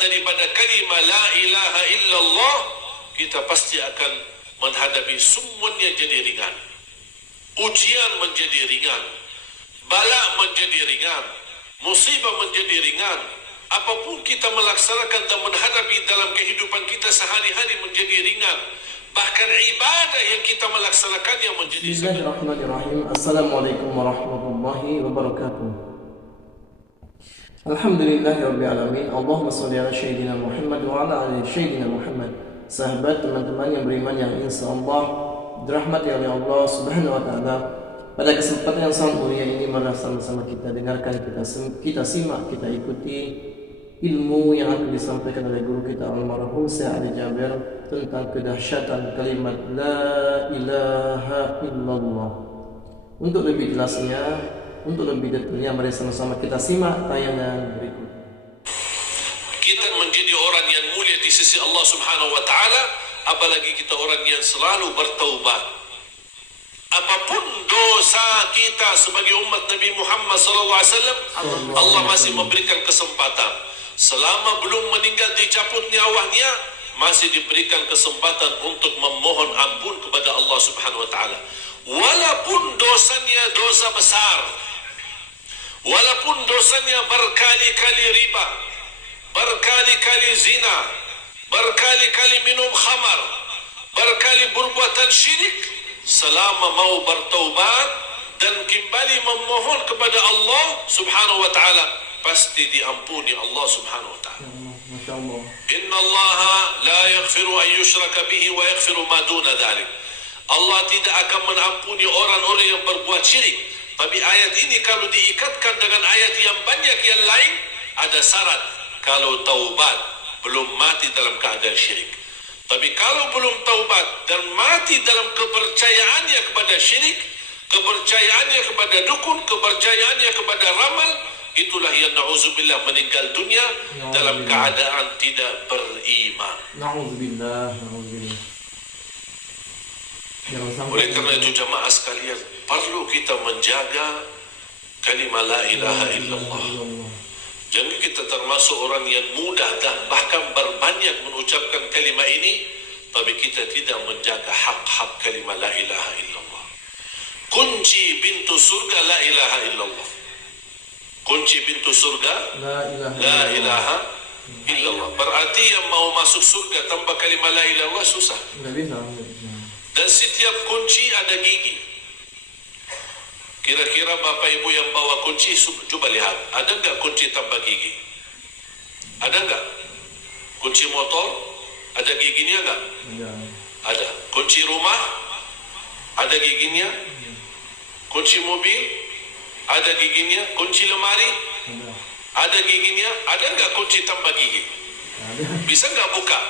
daripada kalimah la ilaha illallah, kita pasti akan menghadapi semuanya jadi ringan. Ujian menjadi ringan, bala menjadi ringan, musibah menjadi ringan. Apapun kita melaksanakan dan menghadapi dalam kehidupan kita sehari-hari menjadi ringan. Bahkan ibadah yang kita melaksanakan yang menjadi sangat. Bismillahirrahmanirrahim. Assalamualaikum warahmatullahi wabarakatuh. Alhamdulillahirabbil alamin. Allahumma shalli ala sayyidina Muhammad wa ala ali sayyidina Muhammad. Sahabat, teman-teman yang beriman yang insyaallah dirahmati oleh Allah Subhanahu wa taala. Pada kesempatan yang sangat mulia ini, mari sama-sama kita dengarkan, kita simak, kita ikuti ilmu yang akan disampaikan oleh guru kita almarhum Syekh Ali Jabir tentang kedahsyatan kalimat la ilaha illallah. Untuk lebih jelasnya, untuk lebih detailnya, mari sama-sama kita simak tayangan berikut. Kita menjadi orang yang mulia di sisi Allah Subhanahu wa taala, apalagi kita orang yang selalu bertaubat. Apapun dosa kita sebagai umat Nabi Muhammad sallallahu alaihi wasallam, Allah masih memberikan kesempatan. Selama belum meninggal dicabut nyawanya, masih diberikan kesempatan untuk memohon ampun kepada Allah Subhanahu wa taala. Walaupun dosanya dosa besar, walaupun dosanya berkali-kali riba, berkali-kali zina, berkali-kali minum khamar, berkali perbuatan syirik, selama mau bertaubat dan kembali memohon kepada Allah Subhanahu wa taala, pasti diampuni Allah Subhanahu wa taala. Masyaallah. Inna Allah la yaghfiru an yushraka bihi wa yaghfiru ma duna dhalik. Allah tidak akan mengampuni orang-orang yang berbuat syirik. Tapi ayat ini kalau diikatkan dengan ayat yang banyak yang lain, ada syarat kalau taubat belum mati dalam keadaan syirik. Tapi kalau belum taubat dan mati dalam kepercayaannya kepada syirik, kepercayaannya kepada dukun, kepercayaannya kepada ramal, itulah yang na'udzubillah meninggal dunia dalam keadaan tidak beriman. Na'udzubillah. Oleh karena itu jamaah sekalian, perlu kita menjaga kalimat la ilaha illallah. Jangan kita termasuk orang yang mudah dan bahkan berbanyak mengucapkan kalimat ini, tapi kita tidak menjaga hak-hak kalimat la ilaha illallah. Kunci pintu surga la ilaha illallah. Kunci pintu surga la ilaha illallah. Berarti yang mau masuk surga tanpa kalimat la ilaha illallah susah. Dan setiap kunci ada gigi. Kira-kira bapak ibu yang bawa kunci, coba lihat, ada enggak kunci tanpa gigi? Ada enggak? Kunci motor ada giginya enggak? Ada. Kunci rumah ada giginya? Kunci mobil ada giginya? Kunci lemari ada giginya? Ada enggak kunci tanpa gigi? Bisa enggak buka?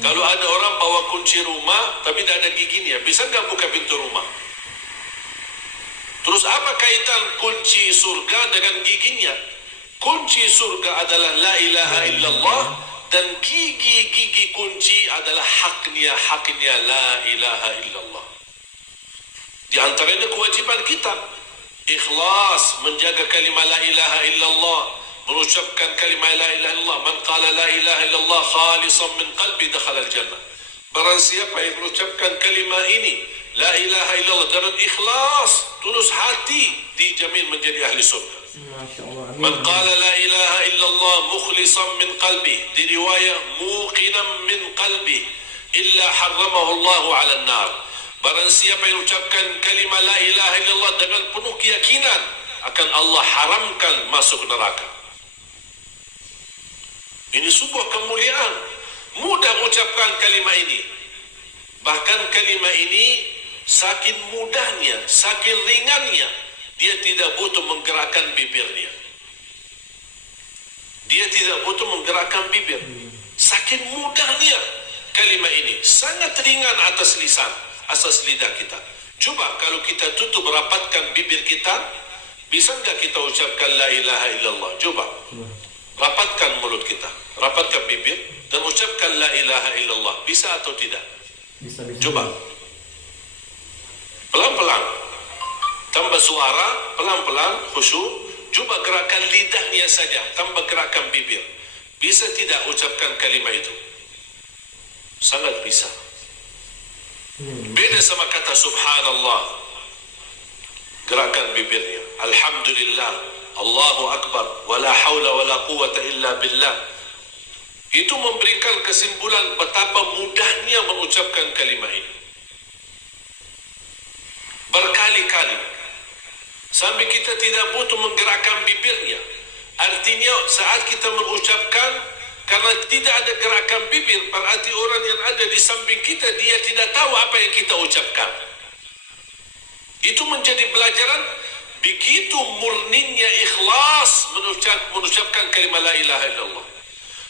Kalau ada orang bawa kunci rumah tapi tidak ada giginya, bisa enggak buka pintu rumah? Terus apa kaitan kunci surga dengan giginya? Kunci surga adalah la ilaha illallah, dan gigi-gigi kunci adalah haknya la ilaha illallah. Di antaranya kewajiban kita ikhlas menjaga kalimat la ilaha illallah, mengucapkan kalimat la ilaha illallah. Man qala la ilaha illallah khalisan min qalbi dakhala al-jannah. Barang siapa yang mengucapkan kalimat ini la ilaha illallah dengan ikhlas, tulus hati, dijamin menjadi ahli surga. Man qala la ilaha illallah mukhlisan min qalbi, di riwayat muqinan min qalbi, illa harramahu Allah 'ala an-nar. Barang siapa yang ucapkan kalimat la ilaha illallah dengan penuh keyakinan, akan Allah haramkan masuk neraka. Ini sebuah kemuliaan. Mudah mengucapkan kalimat ini. Bahkan kalimat ini saking mudahnya, saking ringannya, dia tidak butuh menggerakkan bibirnya. Dia tidak butuh menggerakkan bibir. Saking mudahnya kalimat ini, sangat ringan atas lisan, atas lidah kita. Coba kalau kita tutup rapatkan bibir kita, bisa enggak kita ucapkan la ilaha illallah? Coba rapatkan mulut kita, rapatkan bibir dan ucapkan la ilaha illallah. Bisa atau tidak? Bisa. Coba pelan-pelan, tambah suara, pelan-pelan, khusyuk. Coba gerakan lidahnya saja, tambah gerakan bibir. Bisa tidak ucapkan kalimat itu? Sangat bisa. Beda sama kata subhanallah, gerakan bibirnya. Alhamdulillah, Allahu Akbar, wala haula wala quwata illa billah. Itu memberikan kesimpulan betapa mudahnya mengucapkan kalimat ini. Berkali-kali. Sampai kita tidak butuh menggerakkan bibirnya. Artinya saat kita mengucapkan, karena tidak ada gerakan bibir, berarti orang yang ada di samping kita, dia tidak tahu apa yang kita ucapkan. Itu menjadi pelajaran begitu murninya ikhlas mengucapkan kalimat la ilaha illallah.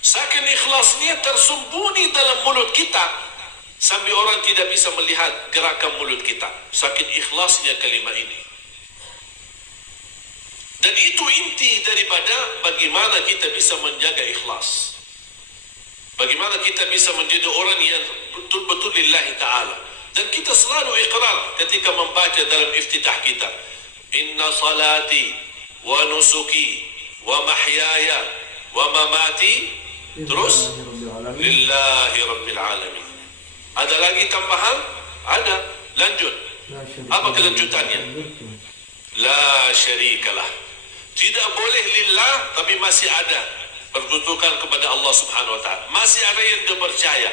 Saking ikhlasnya tersembunyi dalam mulut kita, sampai orang tidak bisa melihat gerakan mulut kita. Saking ikhlasnya kalimat ini. Dan itu inti daripada bagaimana kita bisa menjaga ikhlas. Bagaimana kita bisa menjadi orang yang betul-betul lillahi ta'ala. Dan kita selalu iqrar ketika membaca dalam iftitah kita. Inna salati wa nusuki wa mahyaya wa mamati. Terus lillahi rabbil alamin. Ada lagi tambahan? Ada. Lanjut. Apa kelanjutannya? La syarikalah. Tidak boleh lillah, tapi masih ada peruntukan kepada Allah subhanahu wa ta'ala. Masih ada yang dipercaya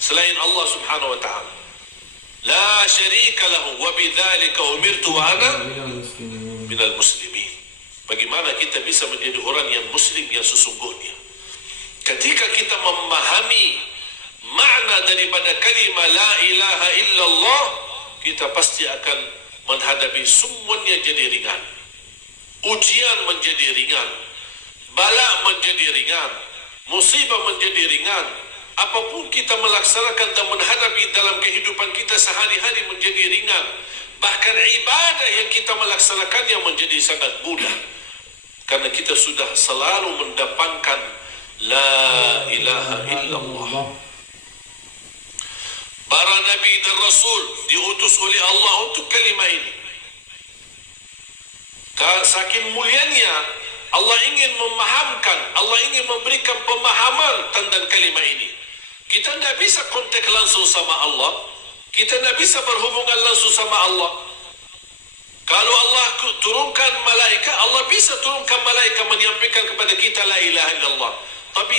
selain Allah subhanahu wa ta'ala. La syarika lahu wa bidzalika umirtu wa ana minal muslimin. Bagaimana kita bisa menjadi orang yang muslim yang sesungguhnya? Ketika kita memahami makna daripada kalimat la ilaha illallah, kita pasti akan menghadapi semuanya jadi ringan. Ujian menjadi ringan, bala menjadi ringan, musibah menjadi ringan. Apapun kita melaksanakan dan menghadapi dalam kehidupan kita sehari-hari menjadi ringan. Bahkan ibadah yang kita melaksanakannya menjadi sangat mudah, karena kita sudah selalu mendapankan la ilaha illallah. Para nabi dan rasul diutus oleh Allah untuk kalimat ini. Saking mulianya, Allah ingin memahamkan, Allah ingin memberikan pemahaman tentang kalimat ini. Kita tidak bisa kontak langsung sama Allah, kita tidak bisa berhubungan langsung sama Allah. Kalau Allah turunkan malaikat, Allah bisa turunkan malaikat menyampaikan kepada kita la ilaha illallah. Tapi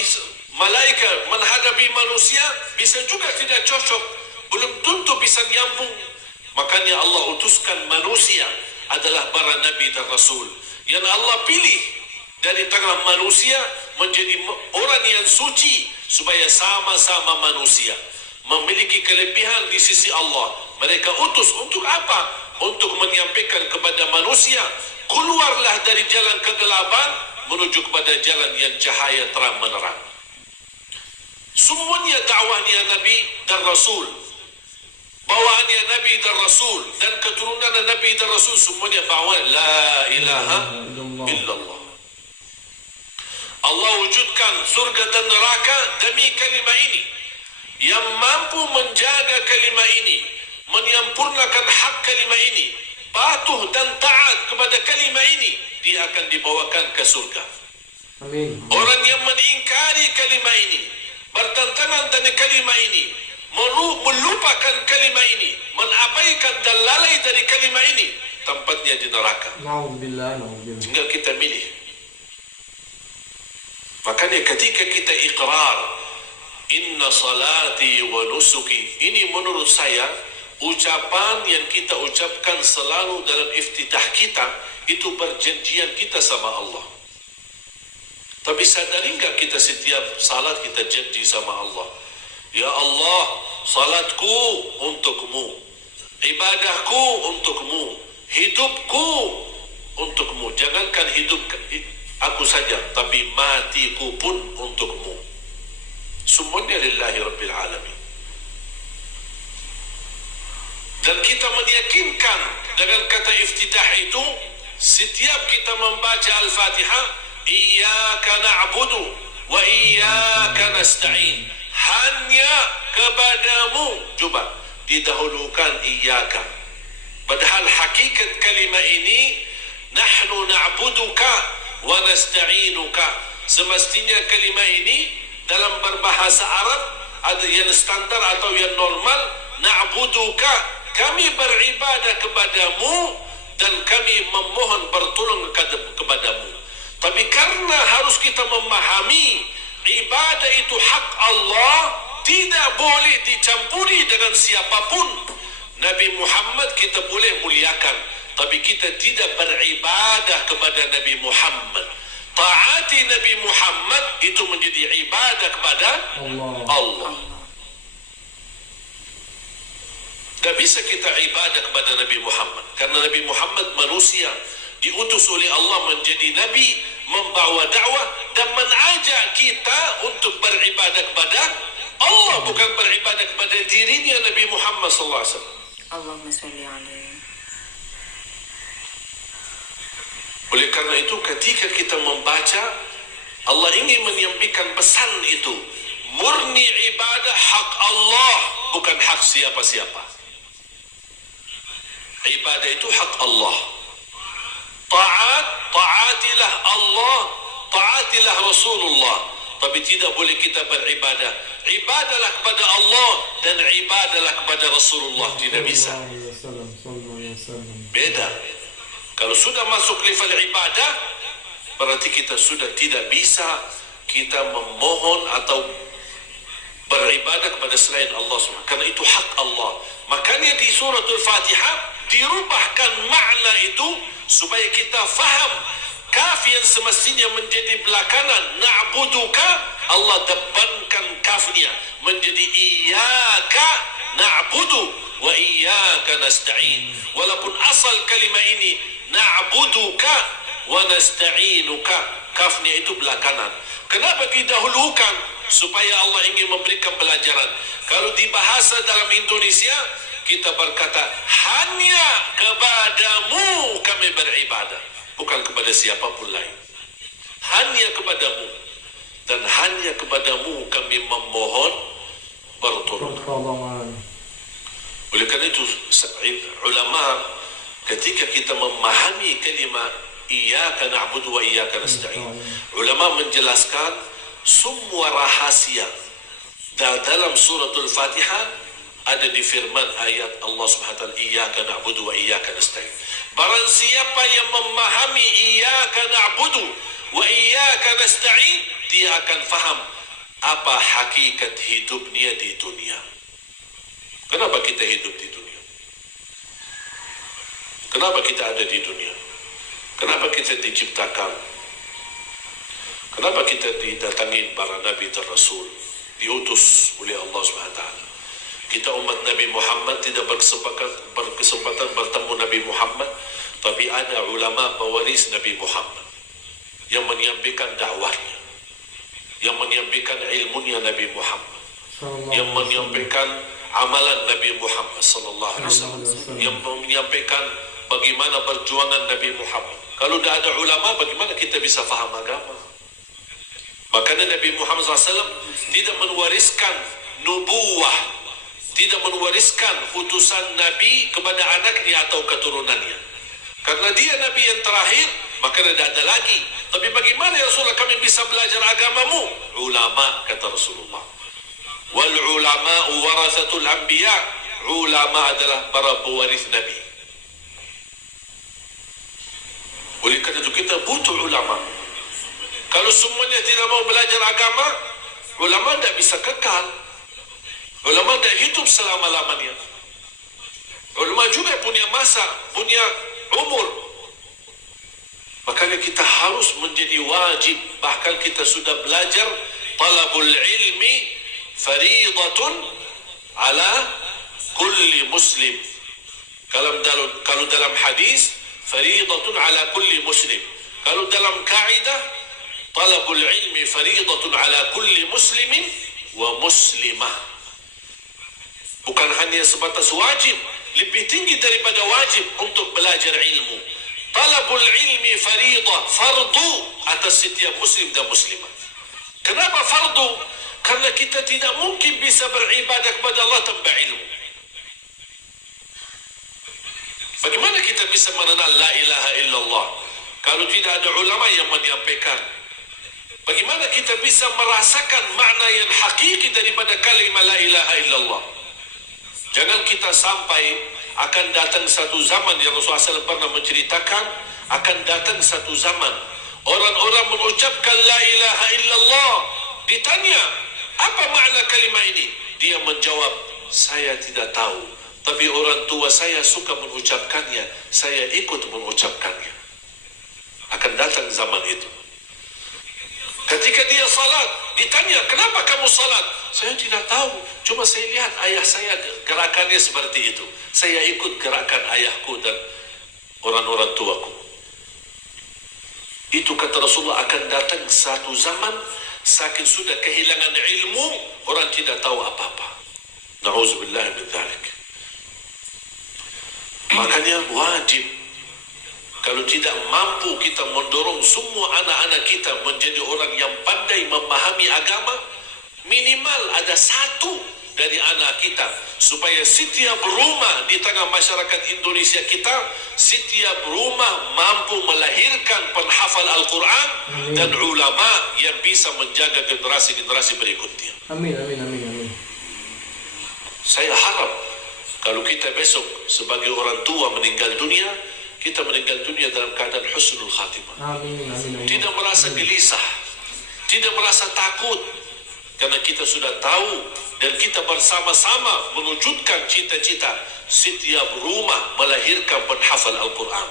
malaikat menghadapi manusia bisa juga tidak cocok, belum tentu bisa nyambung. Makanya Allah utuskan manusia adalah para nabi dan rasul yang Allah pilih dari tengah manusia menjadi orang yang suci, supaya sama-sama manusia memiliki kelebihan di sisi Allah. Mereka utus untuk apa? Untuk menyampaikan kepada manusia, keluarlah dari jalan kegelapan menuju kepada jalan yang cahaya terang menerang. Semuanya dakwahnya nabi dan rasul, bawaannya Nabi dan Rasul, dan keturunan Nabi dan Rasul semuanya bawa la ilaha illallah. Allah wujudkan surga dan neraka demi kalimat ini. Yang mampu menjaga kalimat ini, menyempurnakan hak kalimat ini, patuh dan taat kepada kalimat ini, dia akan dibawakan ke surga. Amin. Orang yang mengingkari kalimat ini, bertentangan dengan kalimat ini, melupakan kalimat ini, mengabaikan dan lalai dari kalimat ini, tempatnya di neraka. Tinggal kita milih. Makanya ketika kita iqrar inna salati wa nusuki, ini menurut saya ucapan yang kita ucapkan selalu dalam iftitah kita, itu perjanjian kita sama Allah. Tapi sadari enggak kita setiap salat kita janji sama Allah, ya Allah, salatku untukmu, ibadahku untukmu, hidupku untukmu. Jangankan hidup aku saja, tapi matiku pun untukmu. Semuanya lillahi rabbil alamin. Dan kita meyakinkan dengan kata iftitah itu, setiap kita membaca Al-Fatihah, iyyaka na'budu wa iyyaka nasta'in, hanya kepadamu, coba didahulukan iyyaka. Padahal hakikat kalimat ini, nahnu na'buduka wa nasta'inuka, semestinya kalimah ini dalam berbahasa Arab ada yang standar atau yang normal. Na'buduka, kami beribadah kepadamu dan kami memohon pertolongan kepadamu. Tapi karena harus kita memahami ibadah itu hak Allah, tidak boleh dicampuri dengan siapapun. Nabi Muhammad kita boleh muliakan, tapi kita tidak beribadah kepada Nabi Muhammad. Taati Nabi Muhammad itu menjadi ibadah kepada Allah. Tak bisa kita ibadah kepada Nabi Muhammad, karena Nabi Muhammad manusia, diutus oleh Allah menjadi Nabi, membawa dakwah dan mengajak kita untuk beribadah kepada Allah, bukan beribadah kepada dirinya Nabi Muhammad sallallahu alaihi wasallam. Allahumma sholli alaihi. Oleh karena itu ketika kita membaca, Allah ingin menyampaikan pesan itu, murni ibadah hak Allah, bukan hak siapa-siapa. Ibadah itu hak Allah. Taatilah Allah, taatilah Rasulullah. Tapi tidak boleh kita beribadah. Ibadahlah kepada Allah dan ibadahlah kepada Rasulullah. Tidak bisa. Beda. Kalau sudah masuk level ibadah, berarti kita sudah tidak bisa kita memohon atau beribadah kepada selain Allah SWT. Karena itu hak Allah. Makanya di suratul Fatihah dirubahkan makna itu supaya kita faham. Kaf yang semestinya menjadi belakangan na'buduka, Allah depankan kafnya menjadi iyyaka na'budu wa iyyaka nasta'in. Walaupun asal kalimah ini na'buduka wa nasta'inuka, kafnya itu belakangan. Kenapa didahulukan? Supaya Allah ingin memberikan pelajaran. Kalau di bahasa dalam Indonesia kita berkata hanya kepadamu kami beribadah, bukan kepada siapapun lain. Hanya kepadamu, dan hanya kepadamu kami memohon pertolongan. Oleh karena itu ulama ketika kita memahami kalimat iyyaka na'budu wa iyyaka nasta'in, ulama menjelaskan semua rahasia dalam suratul Fatihah ada di firman ayat Allah Subhanahu wa taala iyyaka na'budu wa iyyaka nasta'in. Barang siapa yang memahami iyyaka na'budu wa iyyaka nasta'in, dia akan faham apa hakikat hidupnya di dunia. Kenapa kita hidup di dunia? Kenapa kita ada di dunia? Kenapa kita diciptakan? Kenapa kita didatangi para nabi dan rasul, diutus oleh Allah SWT? Kita umat Nabi Muhammad tidak berkesempatan bertemu Nabi Muhammad, tapi ada ulama pewaris Nabi Muhammad yang menyampaikan dakwahnya, yang menyampaikan ilmunya Nabi Muhammad, yang menyampaikan amalan Nabi Muhammad sallallahu alaihi wasallam, yang menyampaikan bagaimana perjuangan Nabi Muhammad. Kalau tidak ada ulama, bagaimana kita bisa faham agama? Makanya Nabi Muhammad SAW tidak mewariskan nubuwah, tidak mewariskan utusan Nabi kepada anaknya atau keturunannya. Karena dia Nabi yang terakhir, maka tidak ada lagi. Tapi bagaimana ya Rasulullah kami bisa belajar agamamu? Ulama, kata Rasulullah. Wal ulama'u warasatul anbiya. Ulama adalah para pewaris Nabi. Oleh karena itu kita butuh ulama. Kalau semuanya tidak mau belajar agama, ulama tidak bisa kekal. Ulama tidak hidup selama-lamanya. Ulama juga punya masa, punya umur. Makanya kita harus menjadi wajib. Bahkan kita sudah belajar talabul ilmi faridatun ala kulli muslim. Kalau dalam hadis faridatun ala kulli muslim. Kalau dalam kaidah talabul ilmi faridatun ala kulli muslimin wa muslimah. Bukan hanya sebatas wajib, lebih tinggi daripada wajib untuk belajar ilmu. Talabul ilmi faridah, fardu atas setiap muslim dan muslimah. Kenapa fardu? Karena kita tidak mungkin bisa beribadah kepada Allah tanpa ilmu. Bagaimana kita bisa mengenal la ilaha illallah kalau tidak ada ulama yang menyampaikan? Bagaimana kita bisa merasakan makna yang hakiki daripada kalimat la ilaha illallah? Jangan kita sampai akan datang satu zaman yang Rasulullah SAW pernah menceritakan, akan datang satu zaman orang-orang mengucapkan la ilaha illallah, ditanya apa makna kalimat ini, dia menjawab, saya tidak tahu, tapi orang tua saya suka mengucapkannya, saya ikut mengucapkannya. Akan datang zaman itu. Ketika dia salat, ditanya, kenapa kamu salat? Saya tidak tahu, cuma saya lihat ayah saya gerakannya seperti itu. Saya ikut gerakan ayahku dan orang-orang tuaku. Itu kata Rasulullah, akan datang satu zaman, saking sudah kehilangan ilmu, orang tidak tahu apa-apa. Na'udzubillah min dzalik. Makanya wajib, kalau tidak mampu kita mendorong semua anak-anak kita menjadi orang yang pandai memahami agama, minimal ada satu dari anak kita, supaya setiap rumah di tengah masyarakat Indonesia kita, setiap rumah mampu melahirkan penghafal Al-Quran dan ulama yang bisa menjaga generasi-generasi berikutnya. Amin, amin, amin, amin. Saya harap kalau kita besok sebagai orang tua meninggal dunia, kita meninggal dunia dalam keadaan husnul khatimah. Amin, amin, amin. Tidak merasa gelisah, tidak merasa takut, karena kita sudah tahu dan kita bersama-sama mewujudkan cita-cita. Setiap rumah melahirkan penghafal Al-Quran,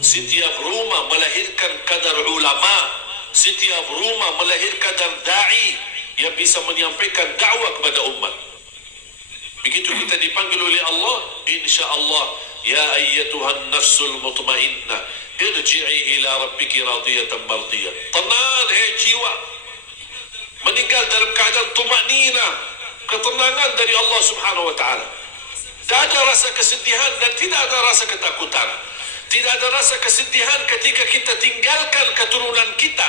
setiap rumah melahirkan kadar ulama, setiap rumah melahirkan kadar da'i yang bisa menyampaikan dakwah kepada umat. Begitu kita dipanggil oleh Allah, insya-Allah, ya ayyatuhan nafsul mutmainnah, irji'i ila rabbiki radiyatan mardiyah. Tenang, jiwa, meninggal dalam keadaan tumanina, ketenangan dari Allah Subhanahu wa taala. Tidak ada rasa kesedihan dan tidak ada rasa ketakutan. Tidak ada rasa kesedihan ketika kita tinggalkan keturunan kita.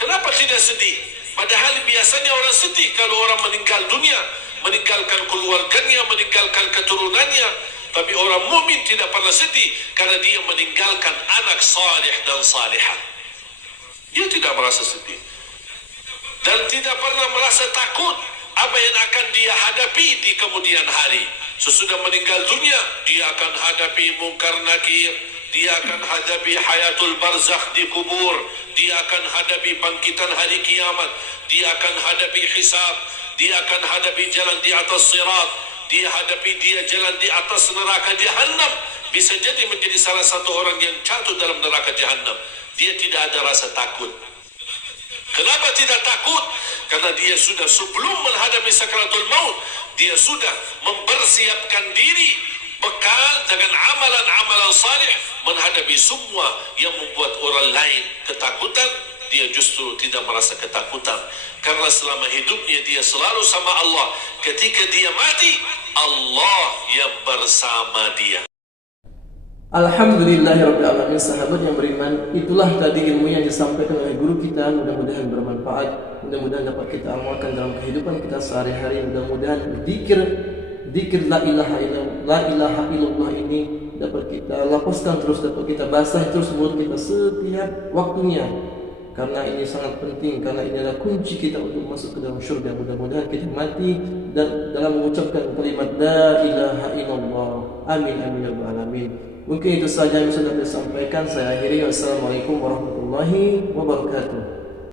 Kenapa tidak sedih? Padahal biasanya orang sedih kalau orang meninggal dunia, meninggalkan keluarganya, meninggalkan keturunannya. Tapi orang mukmin tidak pernah sedih karena dia meninggalkan anak salih dan salihah. Dia tidak merasa sedih dan tidak pernah merasa takut apa yang akan dia hadapi di kemudian hari. Sesudah meninggal dunia, dia akan hadapi mungkar nakir, dia akan hadapi hayatul barzakh di kubur, dia akan hadapi bangkitan hari kiamat, dia akan hadapi hisab, dia akan hadapi jalan di atas sirat, dia hadapi dia jalan di atas neraka Jahannam. Bisa jadi menjadi salah satu orang yang jatuh dalam neraka Jahannam. Dia tidak ada rasa takut. Kenapa tidak takut? Karena dia sudah sebelum menghadapi sakaratul maut, dia sudah mempersiapkan diri bekal dengan amalan-amalan salih menghadapi semua yang membuat orang lain ketakutan. Dia justru tidak merasa ketakutan karena selama hidupnya dia selalu sama Allah. Ketika dia mati, Allah yang bersama dia. Alhamdulillahirabbil alamin. Sahabat yang beriman, itulah tadi ilmu yang disampaikan oleh guru kita. Mudah-mudahan bermanfaat, mudah-mudahan dapat kita amalkan dalam kehidupan kita sehari-hari. Mudah-mudahan zikir la ilaha illallah ini dapat kita lapaskan terus, dapat kita basah terus mulut kita setiap waktunya. Karena ini sangat penting, karena ini adalah kunci kita untuk masuk ke dalam syurga. Mudah-mudahan kita mati dan dalam mengucapkan kalimat la ilaha illallah. Amin, amin, ya rabbal alamin. Mungkin itu saja yang sudah saya sampaikan. Saya akhiri. Wassalamualaikum warahmatullahi wabarakatuh.